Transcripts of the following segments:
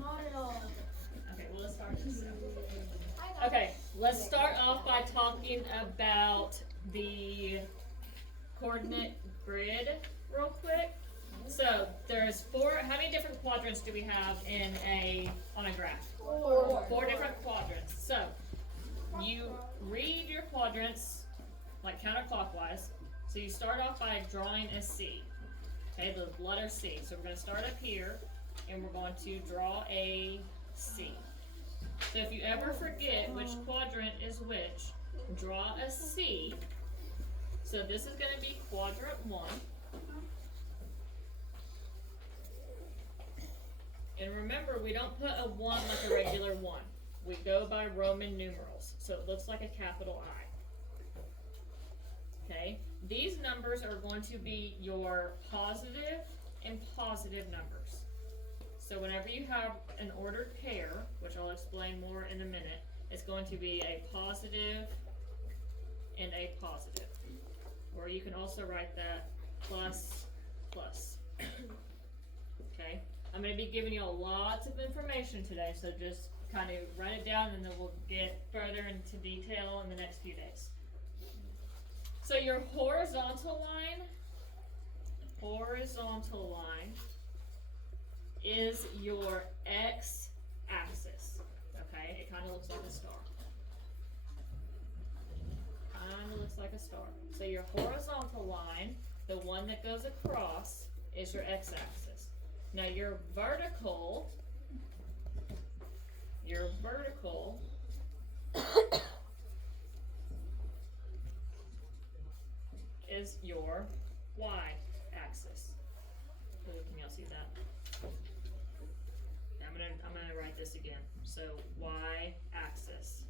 Not at all. Okay, well, let's start this. Okay, let's start off by talking about the coordinate grid real quick. So there's how many different quadrants do we have on a graph? Four different quadrants. So you read your quadrants like counterclockwise. So you start off by drawing a C. Okay, the letter C. So we're going to start up here and we're going to draw a C. So if you ever forget which quadrant is which, draw a C. So this is going to be quadrant 1. And remember, we don't put a 1 like a regular 1. We go by Roman numerals. So it looks like a capital I. Okay? These numbers are going to be your positive and positive numbers. So whenever you have an ordered pair, which I'll explain more in a minute, it's going to be a positive and a positive. Or you can also write that plus, plus. Okay? I'm going to be giving you lots of information today, so just kind of write it down and then we'll get further into detail in the next few days. So your horizontal line is your x-axis. Okay? It kind of looks like a star. So your horizontal line, the one that goes across, is your x-axis. Now your vertical is your y-axis. Can y'all see that? I'm gonna write this again. So y-axis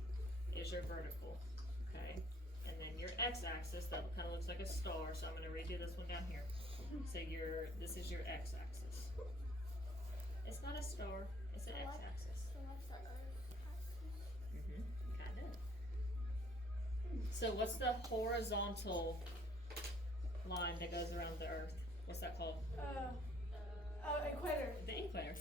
is your vertical, okay? And then your x-axis, that kind of looks like a star, so I'm gonna redo this one down here. So this is your x-axis. It's not a star, it's an x-axis. Kind of. So what's the horizontal line that goes around the Earth? What's that called? Equator. The equator.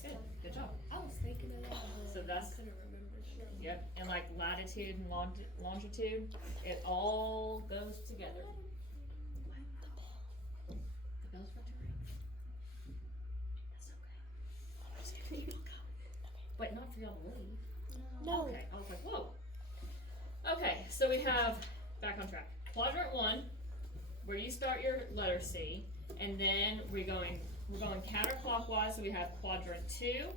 Good job. I was thinking of that. So that's. I couldn't remember. Sure. Yep, and like latitude and longitude, it all goes together. The bell's about to ring. That's okay. Wait, not for y'all to leave. No. Okay, I was like, whoa. Okay, so we have, back on track, quadrant 1, where you start your letter C, and then we're going counterclockwise, so we have quadrant 2.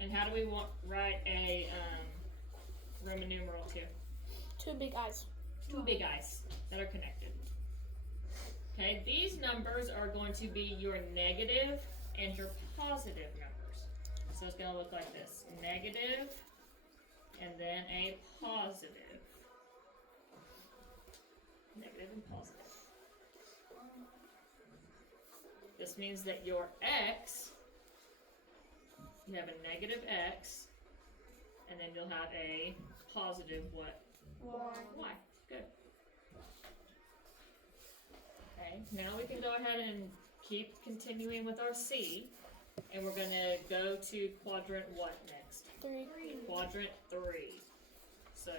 And how do we write a Roman numeral 2? Two big eyes. Two big eyes that are connected. Okay, these numbers are going to be your negative and your positive numbers. So it's going to look like this. Negative and then a positive. Negative and positive. This means that your x, you have a negative x, and then you'll have a positive what? Y. Good. Okay, now we can go ahead and keep continuing with our C, and we're going to go to quadrant what next? 3. Quadrant 3. So,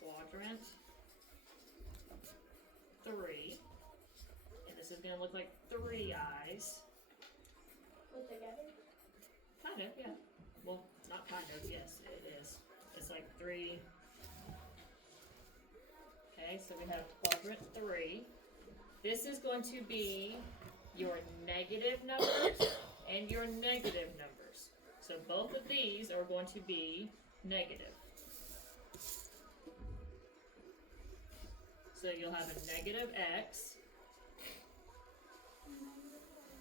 quadrant 3, and this is going to look like 3 eyes. Put together? Kind of, yeah. Well, not kind of, yes, it is. It's like 3. Okay, so we have quadrant 3. This is going to be your negative numbers and your negative numbers. So both of these are going to be negative. So you'll have a negative x,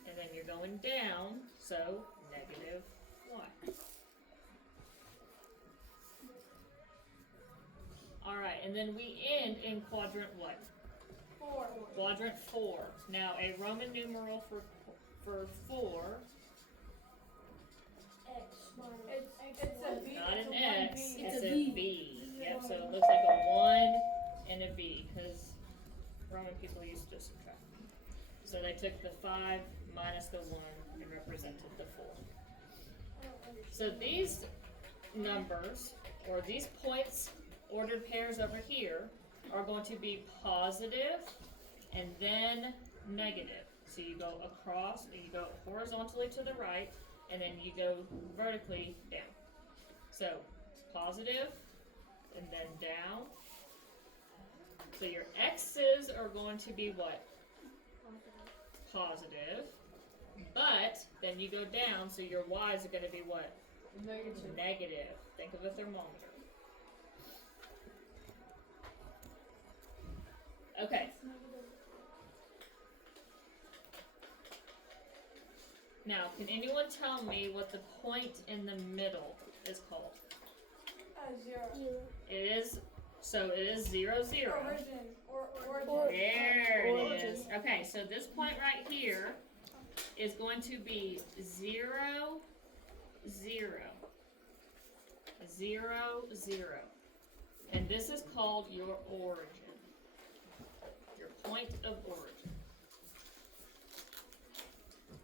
and then you're going down, so negative y. Alright, and then we end in quadrant what? 4. Quadrant 4. Now, a Roman numeral for 4, X. It's a V. not It's an a X, 1V. it's It's a a V. V. Yep, so it looks like a 1 and a V, because Roman people used to subtract. So they took the 5 minus the 1 and represented So these numbers, or these points, ordered pairs over here, are going to be positive and then negative. So you go across, you go horizontally to the right, and then you go vertically down. So positive and then down. So your X's are going to be what? Positive. But then you go down, so your Y's are going to be what? Negative. Negative. Think of a thermometer. Okay. Now, can anyone tell me what the point in the middle is called? 0. It is, so it is 0, 0. Origin. Origin. There it Origin. is. Okay, so this point right here is going to be 0, 0. 0, 0. And this is called your origin. Your point of origin.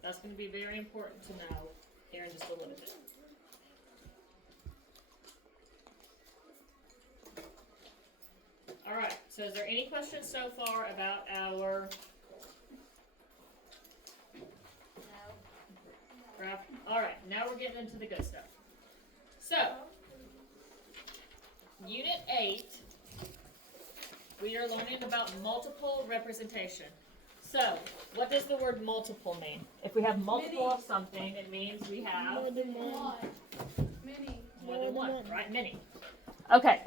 That's going to be very important to know here in just a little bit. Alright, so is there any questions so far about our graph? Alright, now we're getting into the good stuff. So, Unit 8, we are learning about multiple representation. So, what does the word multiple mean? If we have multiple of something, it means we have More than one. Many. more than More one, than one. right? Many. Okay.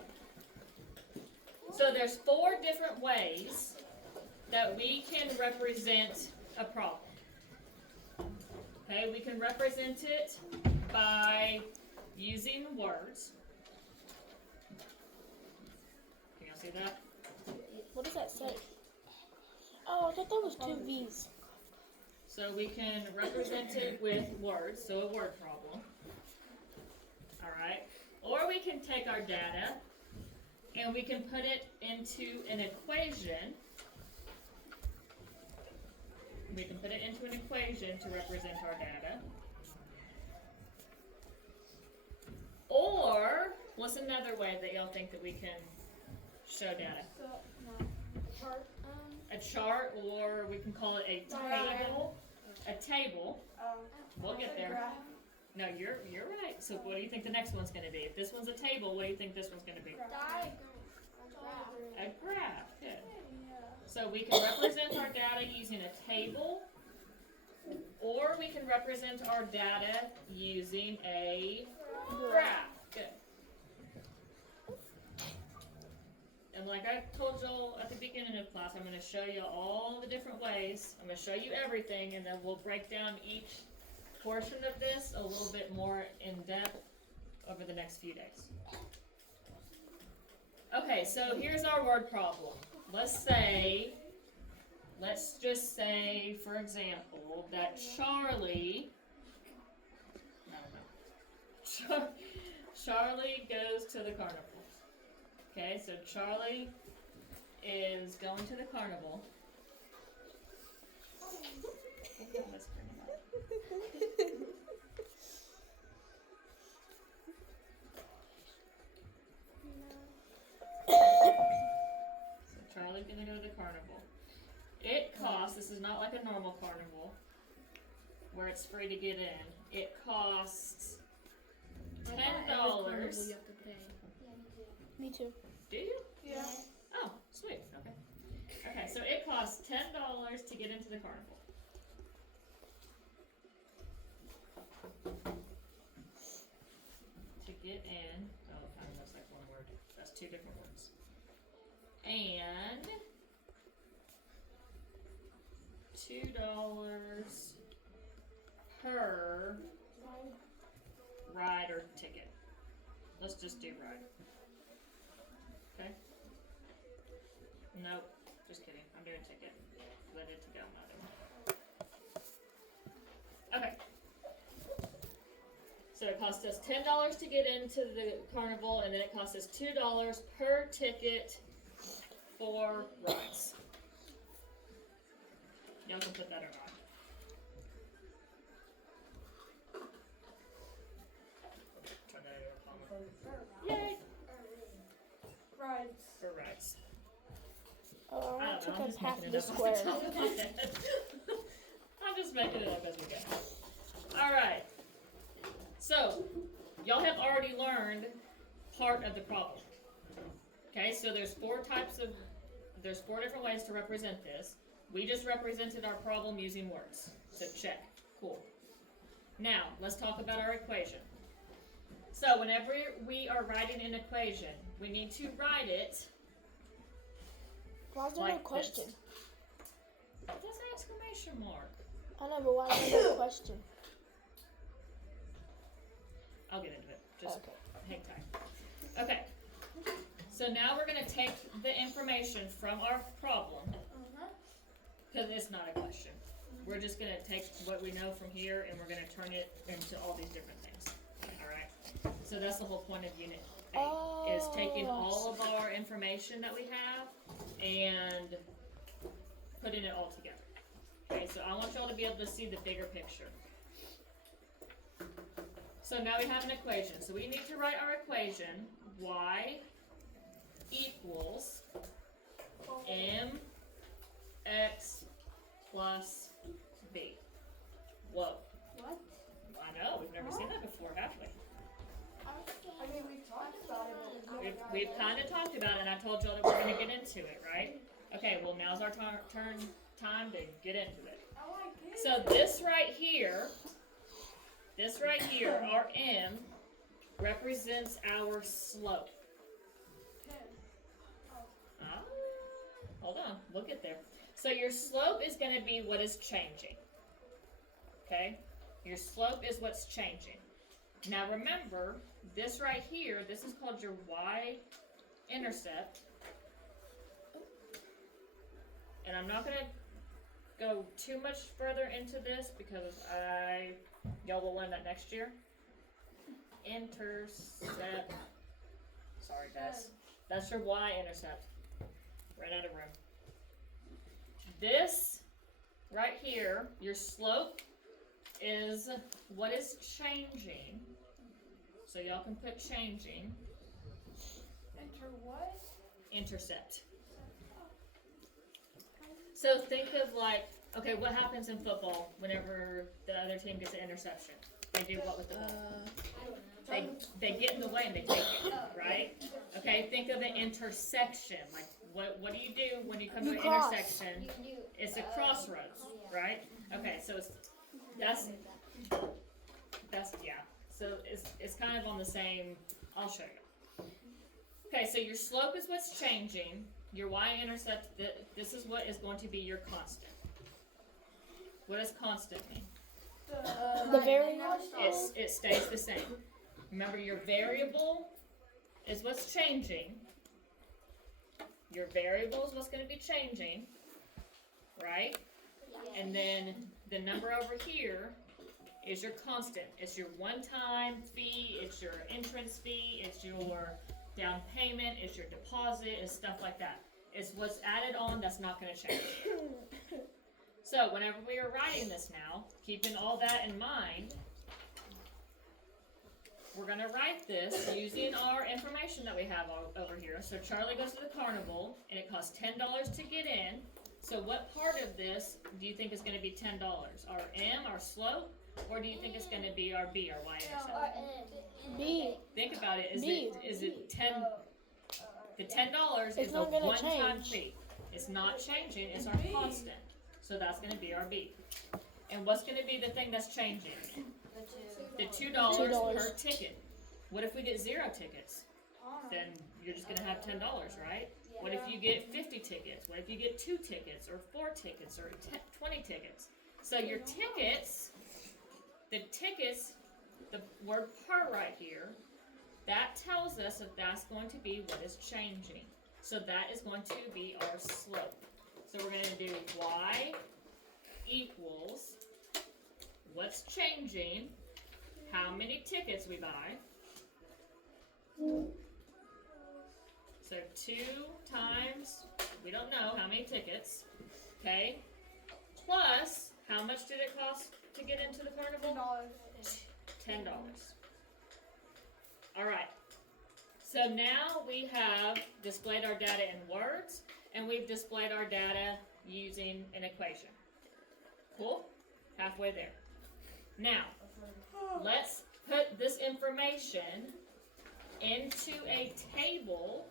So there's 4 different ways that we can represent a problem. Okay, we can represent it by using words. Can y'all see that? What does that say? Oh, I thought that was 2 V's. So we can represent it with words, so a word problem. Alright. Or we can take our data and we can put it into an equation. We can put it into an equation to represent our data. Or, what's another way that y'all think that we can show data? So, no. Chart. A chart, or we can call it a table. A table. We'll get there. Graph. No, you're right. So what do you think the next one's going to be? If this one's a table, what do you think this one's going to be? Diagram. A graph. Good. So we can represent our data using a table, or we can represent our data using a graph. Good. And like I told y'all at the beginning of class, I'm going to show you all the different ways. I'm going to show you everything, and then we'll break down each portion of this a little bit more in depth over the next few days. Okay, so here's our word problem. Let's just say, for example, that Charlie, Charlie goes to the carnival. Okay, so Charlie is going to the carnival. Let's bring him up. So Charlie's gonna go to the carnival. It costs, this is not like a normal carnival where it's free to get in. It costs $10. You have to pay. Me too. Do you? Yeah. Oh, sweet. Okay. Okay, so it costs $10 to get into the carnival. To get in, oh, it kind of looks like one word. That's 2 different words. And $2 per ride or ticket. Let's just do ride. Okay? Nope, just kidding. I'm doing ticket. Let it to go, not okay. So it cost us $10 to get into the carnival, and then it cost us $2 per ticket for rides. Y'all can put that or not. for rights. Oh, I I don't took know, I'm up just half making the it up off the square. top of my head. I'm just making it up as we go. Alright. So, y'all have already learned part of the problem. Okay, so there's four different ways to represent this. We just represented our problem using words. So check. Cool. Now, let's talk about our equation. So, whenever we are writing an equation, we need to write it Why is there no like question? this. That's an exclamation mark. I know, but why is there no question? I'll get into it. Just Okay. hang tight. Okay. So now we're going to take the information from our problem, because it's not a question. We're just going to take what we know from here and we're going to turn it into all these different things. Alright? So that's the whole point of Unit 8, is taking all of our information that we have and putting it all together. Okay, so I want y'all to be able to see the bigger picture. So now we have an equation. So we need to write our equation, y equals mx plus b. Whoa. What? I know, we've never seen that before, have we? I mean, we've talked about it, but We've kind of talked about it, and I told y'all that we're going to get into it, right? Okay, well now's our time to get into it. I like it. So this right here, our m, represents our slope. 10. Ah, hold on, we'll get there. So your slope is going to be what is changing. Okay? Your slope is what's changing. Now remember, this right here, this is called your y-intercept. And I'm not going to go too much further into this because y'all will learn that next year. Intercept. Sorry guys. That's your y-intercept. Right out of room. This right here, your slope, is what is changing. So y'all can put changing. Enter what? Intercept. So think of like, okay, what happens in football whenever the other team gets an interception? They do what with the ball? They get in the way and they take it, right? Okay, think of an intersection. Like, what do you do when you come to an cross. intersection? It's a crossroads, right? Okay, so that's yeah. So it's kind of on the same. I'll show you. Okay, so your slope is what's changing. Your y-intercept. This is what is going to be your constant. What does constant mean? The variable? It stays the same. Remember, your variable is what's changing. Your variable is what's going to be changing, right? And then the number over here is your constant. It's your one-time fee, it's your entrance fee, it's your down payment, it's your deposit, it's stuff like that. It's what's added on that's not going to change. So whenever we are writing this now, keeping all that in mind, we're going to write this using our information that we have over here. So Charlie goes to the carnival, and it costs $10 to get in. So what part of this do you think is going to be $10? Our M, our slope, or do you think it's going to be our B, our y-intercept? B. Think about it. B. Is it 10? The $10 is It's the not gonna one-time change. fee. It's not changing. It's our constant. So that's going to be our B. And what's going to be the thing that's changing? The $2 per ticket. What if we get 0 tickets? Then you're just going to have $10, right? What if you get 50 tickets? What if you get 2 tickets or 4 tickets or 20 tickets? So your tickets, the word per right here, that tells us that that's going to be what is changing. So that is going to be our slope. So we're going to do y equals what's changing, how many tickets we buy. So 2 times, we don't know how many tickets, okay, plus, how much did it cost to get into the carnival? $10. Alright, So now we have displayed our data in words, and we've displayed our data using an equation. Cool? Halfway there. Now, let's put this information into a table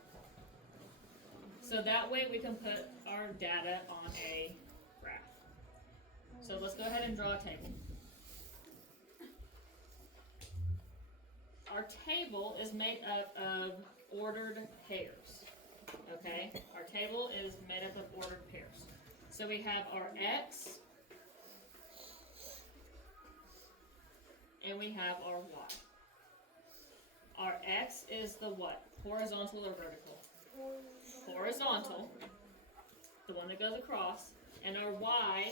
so that way we can put our data on a graph. So let's go ahead and draw a table. Our table is made up of ordered pairs. Okay? Our table is made up of ordered pairs. So we have our X and we have our Y. Our X is the what? Horizontal or vertical? Horizontal, the one that goes across, and our Y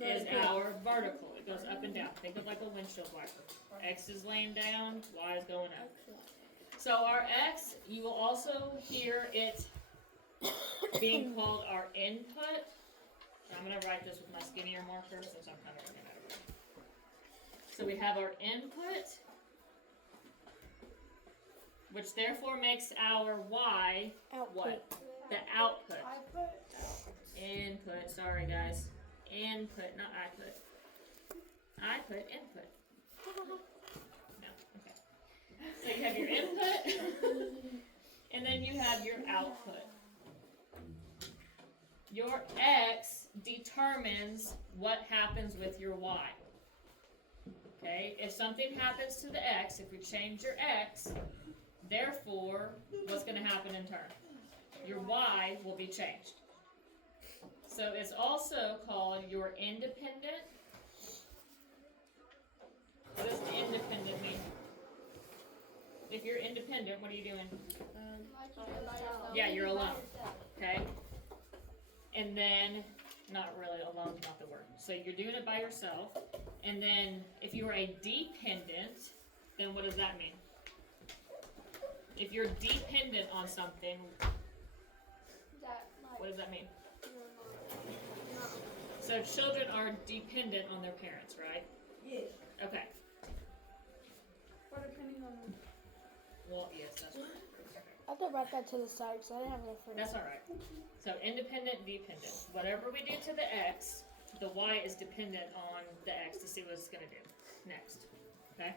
is our vertical. It goes up and down. Think of like a windshield wiper. X is laying down, Y is going up. So our X, you will also hear it being called our input. I'm going to write this with my skinnier marker since I'm kind of running out of room. So we have our input, which therefore makes our Y what? The output. Input, sorry guys. Input, not output. I put input. No, okay. So you have your input, and then you have your output. Your X determines what happens with your Y. Okay, if something happens to the X, if we change your X, therefore, what's going to happen in turn? Your Y will be changed. So it's also called your independent. What does independent mean? If you're independent, what are you doing? Yeah, you're alone. Okay? And then, not really, alone is not the word. So you're doing it by yourself. And then, if you are a dependent, then what does that mean? If you're dependent on something, what does that mean? So children are dependent on their parents, right? Yes. Okay. Or depending on them. Well, yes, that's right. I have to write that to the side because I didn't have enough for That's alright. So independent, dependent. Whatever we do to the X, the Y is dependent on the X to see what it's going to do next. Okay?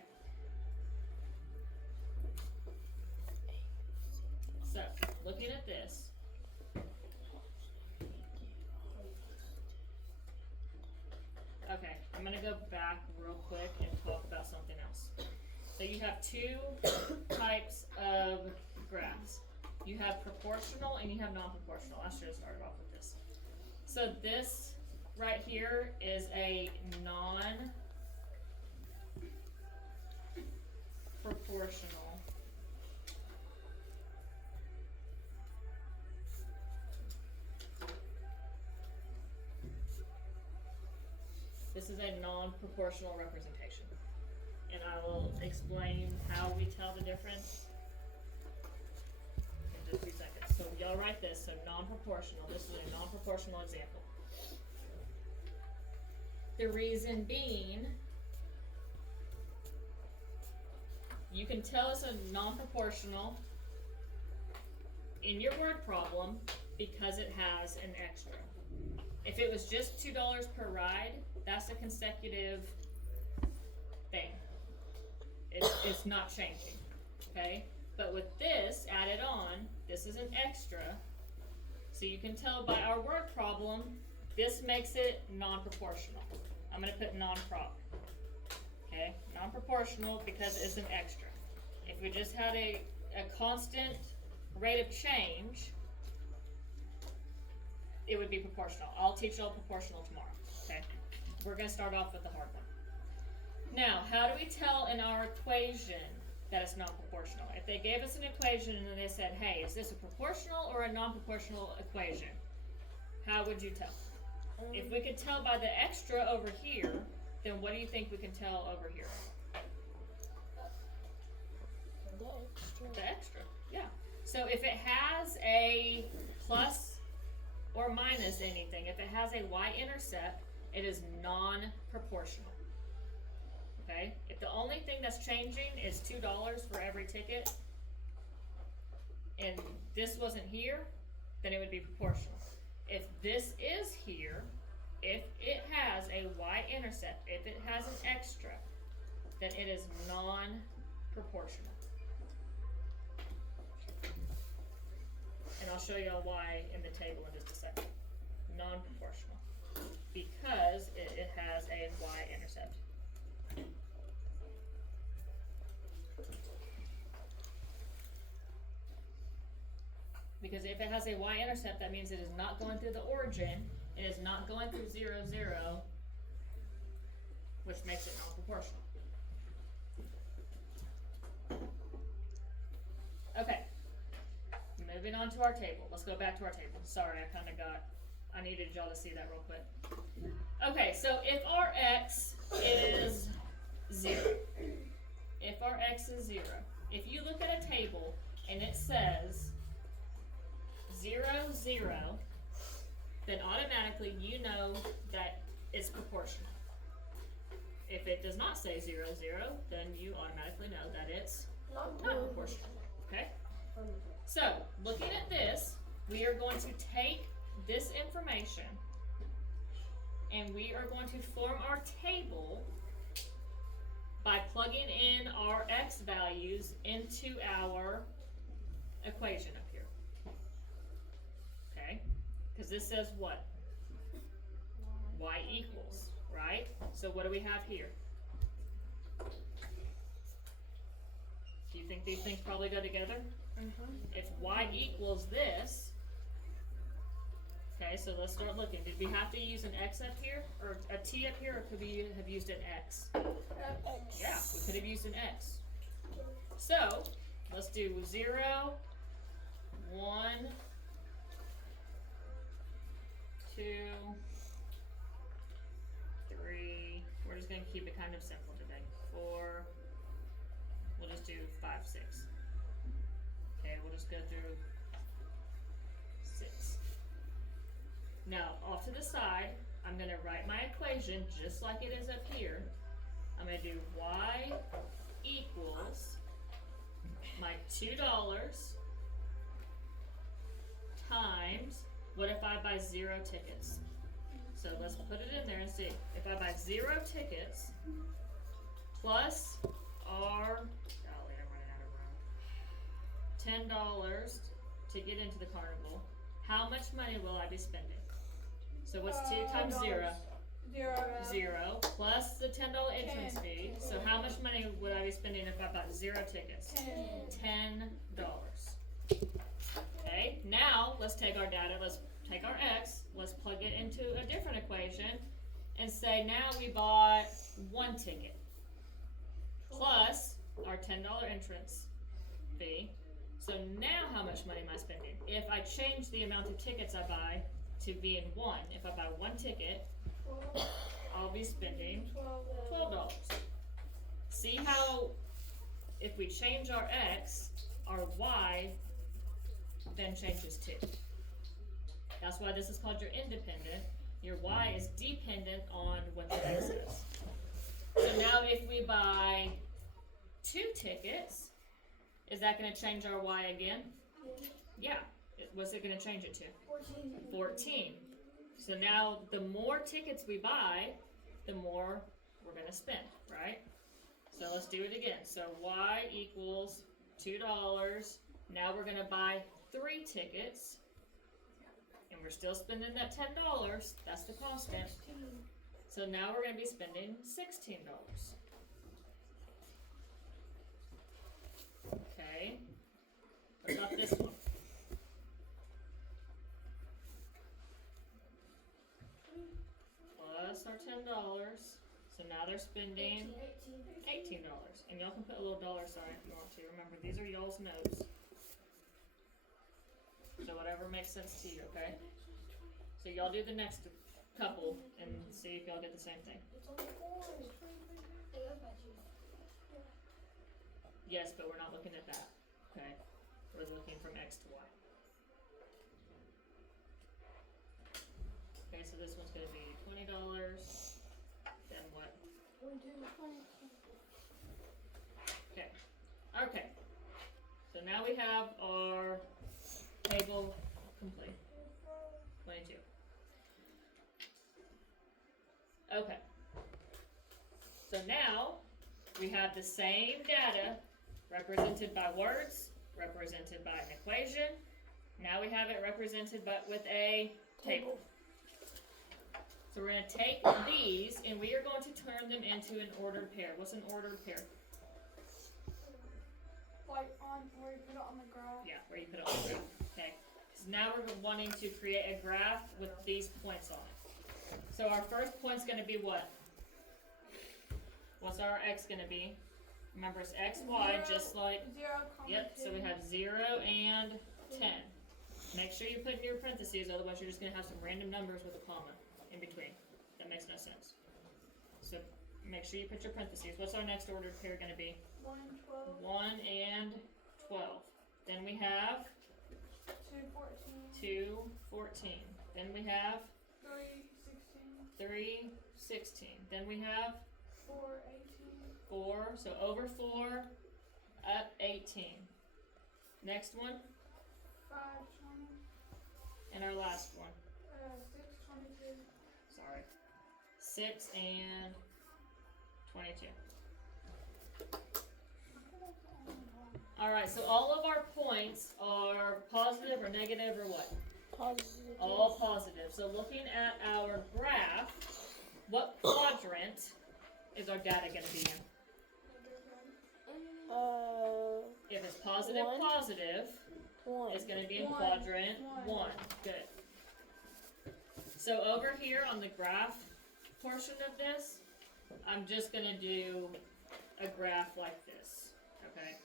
So, looking at this, okay, I'm going to go back real quick and talk about something else. So you have two types of graphs. You have proportional and you have non-proportional. I should have started off with this. So this right here is a non-proportional. This is a non-proportional representation. And I will explain how we tell the difference in just 2 seconds. So y'all write this, so non-proportional. This is a non-proportional example. The reason being, you can tell it's a non-proportional in your word problem because it has an extra. If it was just $2 per ride, that's a consecutive thing. It's not changing, okay? But with this added on, this is an extra. So you can tell by our word problem, this makes it non-proportional. I'm gonna put non-prop, okay? Non-proportional because it's an extra. If we just had a constant rate of change, it would be proportional. I'll teach you all proportional tomorrow, okay? We're gonna start off with the hard one. Now, how do we tell in our equation that it's non-proportional? If they gave us an equation and then they said, hey, is this a proportional or a non-proportional equation? How would you tell? If we could tell by the extra over here, then what do you think we can tell over here? The extra, yeah. So if it has a plus or minus anything, if it has a y-intercept, it is non-proportional. Okay? If the only thing that's changing is $2 for every ticket, and this wasn't here, then it would be proportional. If this is here, if it has a y-intercept, if it has an extra, then it is non-proportional. And I'll show y'all why in the table in just a second. Non-proportional. Because it has a y-intercept. Because if it has a y-intercept, that means it is not going through the origin, it is not going through 0, 0, which makes it non-proportional. Okay, moving on to our table. Let's go back to our table. Sorry, I needed y'all to see that real quick. Okay, so if our x is 0, if our x is 0, if you look at a table and it says 0, 0, then automatically you know that it's proportional. If it does not say 0, 0, then you automatically know that it's not proportional. Okay? So, looking at this, we are going to take this information and we are going to form our table by plugging in our x values into our equation up here. Okay? Because this says what? Y equals, right? So what do we have here? Do you think these things probably go together? If y equals this, okay, so let's start looking. Did we have to use an x up here, or a t up here, or could we have used an x? Yeah, we could have used an x. So, let's do 0, 1, 2, 3, we're just going to keep it kind of simple today. 4, we'll just do 5, 6. Okay, we'll just go through 6. Now, off to the side, I'm going to write my equation just like it is up here. I'm going to do y equals my $2 times, what if I buy 0 tickets? So let's put it in there and see. If I buy 0 tickets plus our, golly, I'm running out of room, $10 to get into the carnival, how much money will I be spending? So what's 2 times 0? 0 plus the $10 entrance fee. So how much money would I be spending if I bought 0 tickets? $10. Okay, now let's take our data, let's take our x, let's plug it into a different equation and say now we bought 1 ticket plus our $10 entrance fee. So now how much money am I spending? If I change the amount of tickets I buy to being 1, if I buy 1 ticket, I'll be spending $12. See how if we change our x, our y then changes too. That's why this is called your independent. Your y is dependent on what the x is. So now if we buy 2 tickets, is that going to change our y again? Yeah. What's it going to change it to? 14. So now the more tickets we buy, the more we're going to spend, right? So let's do it again. So y equals $2. Now we're going to buy 3 tickets. And we're still spending that $10. That's the constant. So now we're going to be spending $16. Okay. What about this one? Plus our $10. So now they're spending $18. And y'all can put a little dollar sign if you want to. Remember, these are y'all's notes. So whatever makes sense to you, okay? So y'all do the next couple and see if y'all get the same thing. Yes, but we're not looking at that, okay? We're looking from X to Y. Okay, so this one's gonna be $20. Then what? Okay. Okay. So now we have our table complete. 22. Okay. So now we have the same data represented by words, represented by an equation. Now we have it represented with a table. So we're going to take these and we are going to turn them into an ordered pair. What's an ordered pair? Like on where you put it on the graph. Yeah, where you put it on the graph. Okay. So now we're wanting to create a graph with these points on it. So our first point's going to be what? What's our x going to be? Remember, it's x, y, just like. 0, Yep. So we have 0 and 10. Make sure you put in your parentheses, otherwise you're just going to have some random numbers with a comma in between. That makes no sense. So make sure you put your parentheses. What's our next ordered pair going to be? 1 and 12. 1 and 12. Then we have 2, 14. 2, 14. Then we have 3, 16. 3, 16. Then we have 4, 18. 4. So over 4, up 18. Next one, 5, 20. and our last one. 6, 22. Sorry. 6 and 22. Alright, so all of our points are positive or negative or what? Positive. All positive. So looking at our graph, what quadrant is our data going to be in? If it's positive, One. positive, One. it's going to be in One. quadrant One. 1. Good. So over here on the graph portion of this, I'm just going to do a graph like this, okay?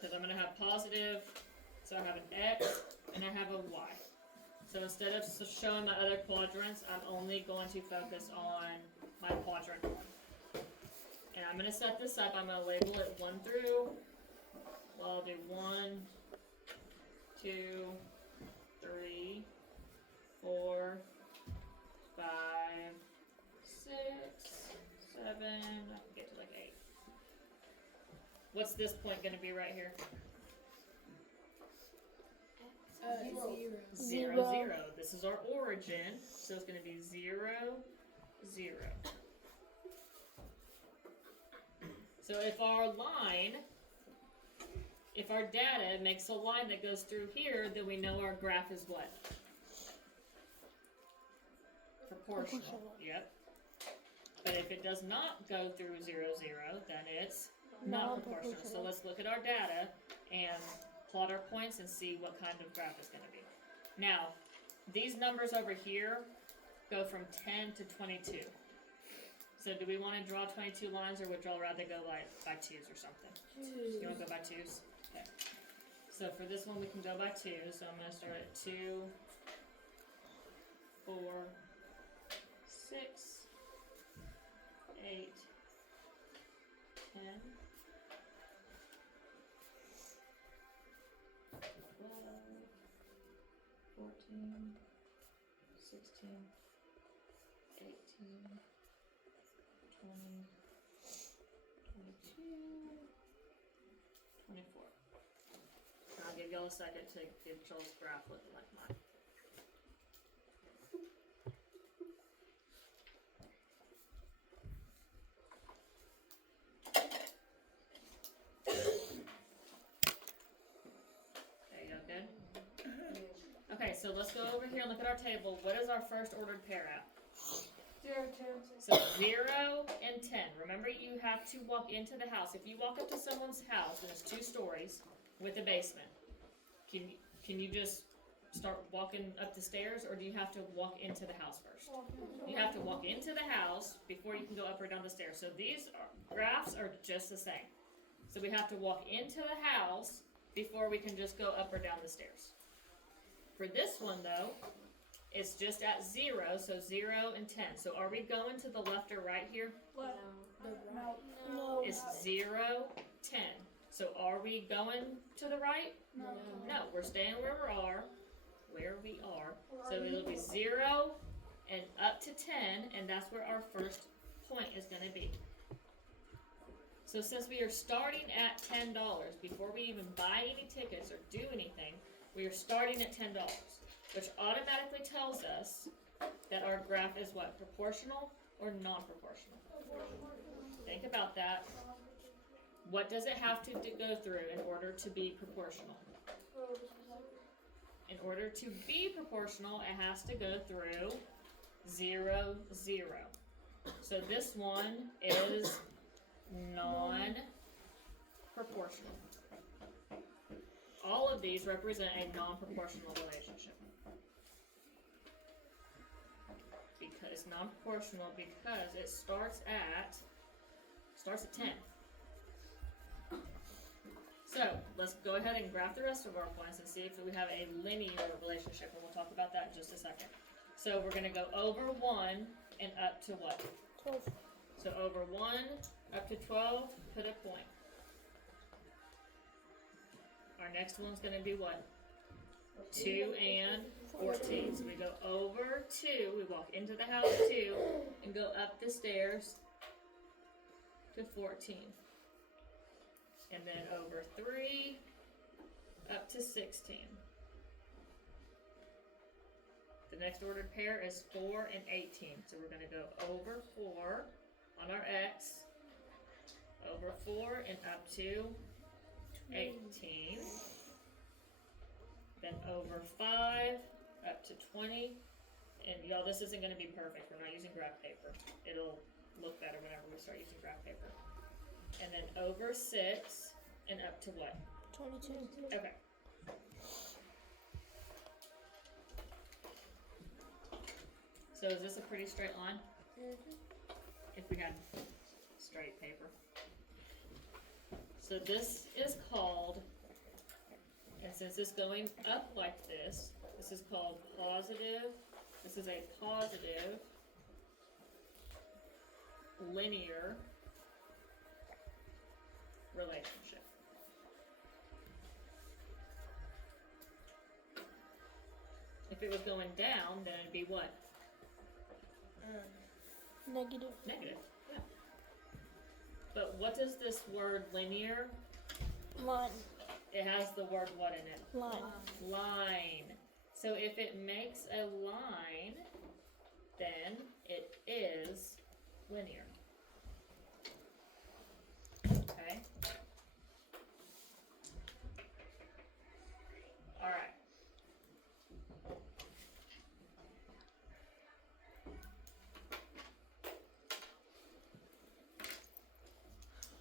Because I'm going to have positive, so I have an X and I have a Y. So instead of showing my other quadrants, I'm only going to focus on my quadrant 1. And I'm going to set this up, I'm going to label it 1 through, well, I'll do 1, 2, 3, 4, 5, 6, 7, I can get to like 8. What's this point going to be right here? 0. 0, 0. 0. This is our origin, so it's going to be 0, 0. So if our line, if our data makes a line that goes through here, then we know our graph is what? Proportional. Proportional. Yep. But if it does not go through 0, 0, then it's not proportional. So Non-proportional. let's look at our data and plot our points and see what kind of graph it's going to be. Now, these numbers over here go from 10 to 22. So do we want to draw 22 lines, or would y'all rather go by 2s or something? You want to go by 2s? Okay. So for this one, we can go by 2s. So I'm going to start at 2, 4, 6, 8, 10, 12, 14, 16, 18, 20, 22, 24. I'll give y'all a second to get Joel's graph looking like mine. There you go, good? Okay, so let's go over here and look at our table. What is our first ordered pair at? 0, 2. So 0 and 10. Remember, you have to walk into the house. If you walk up to someone's house and it's 2 stories with a basement, can you just start walking up the stairs, or do you have to walk into the house first? You have to walk into the house before you can go up or down the stairs. So these graphs are just the same. So we have to walk into the house before we can just go up or down the stairs. For this one though, it's just at 0, so 0 and 10. So are we going to the left or right here? Left. No. No. It's 0, 10. So are we going to the right? No. No, we're staying where we are. So it'll be 0 and up to 10, and that's where our first point is going to be. So since we are starting at $10, before we even buy any tickets or do anything, we are starting at $10, which automatically tells us that our graph is what? Proportional or non-proportional? Think about that. What does it have to go through in order to be proportional? In order to be proportional, it has to go through 0, 0. So this one is non-proportional. All of these represent a non-proportional relationship. Because it's non-proportional because it starts at 10. So let's go ahead and graph the rest of our points and see if we have a linear relationship, and we'll talk about that in just a second. So we're going to go over 1 and up to what? 12. So over 1 up to 12, put a point. Our next one's going to be what? 2 and 14. So we go over 2, we walk into the house 2, and go up the stairs to 14. And then over 3, up to 16. The next ordered pair is 4 and 18. So we're going to go over 4 on our X, over 4 and up to 18. Then over 5, up to 20. And y'all, this isn't going to be perfect. We're not using graph paper. It'll look better whenever we start using graph paper. And then over 6 and up to what? 22. Okay. So is this a pretty straight line? If we had straight paper. So this is called, and since it's going up like this is called positive. This is a positive linear relationship. If it was going down, then it'd be what? Negative. Negative, yeah. But what does this word linear? Line. It has the word what in it? Line. Line. So if it makes a line, then it is linear.